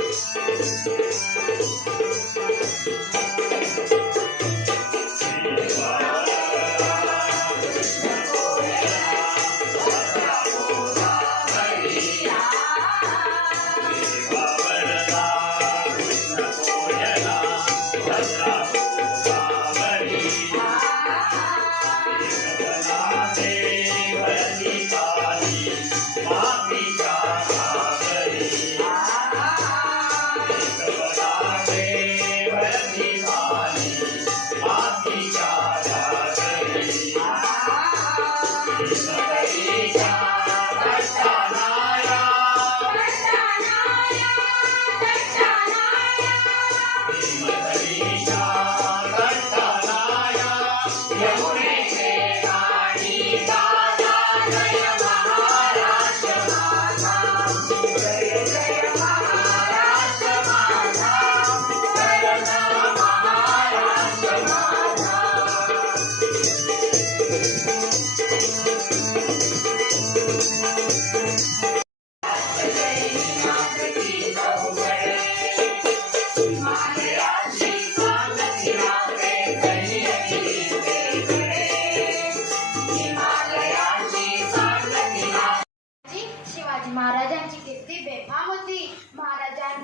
Thank you.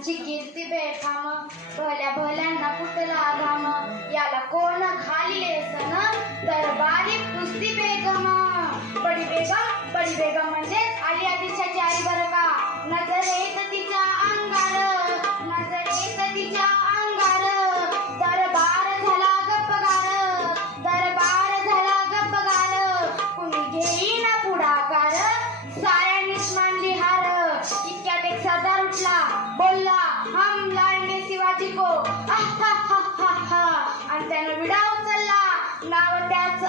महाराजांची कीर्ती बेठाम भल्या भल्यांना कुठला घाम? याला कोण घालिले सन दरबारी कुस्ती बेगम. बडी बेगम बडी बेगम म्हणजे आली आदिशाची आई बरं का? नजर येत शिवाजी को हा, हा, हा. आणि त्यानं विडा उचलला नाव त्याच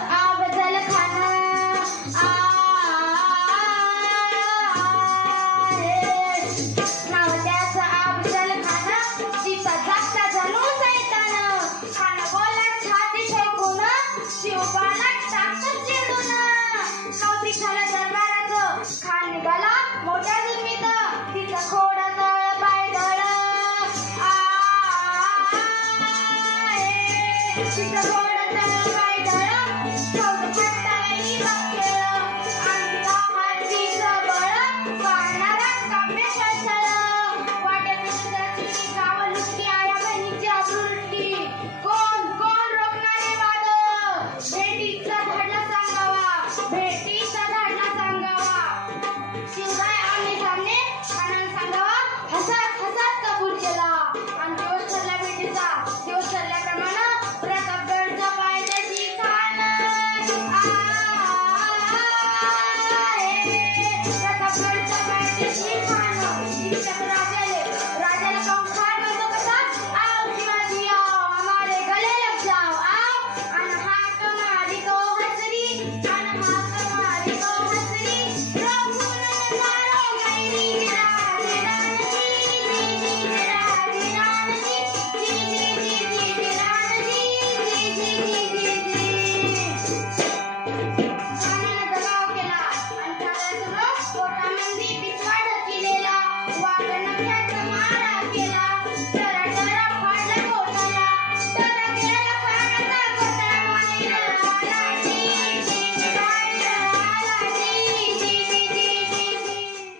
Thank you.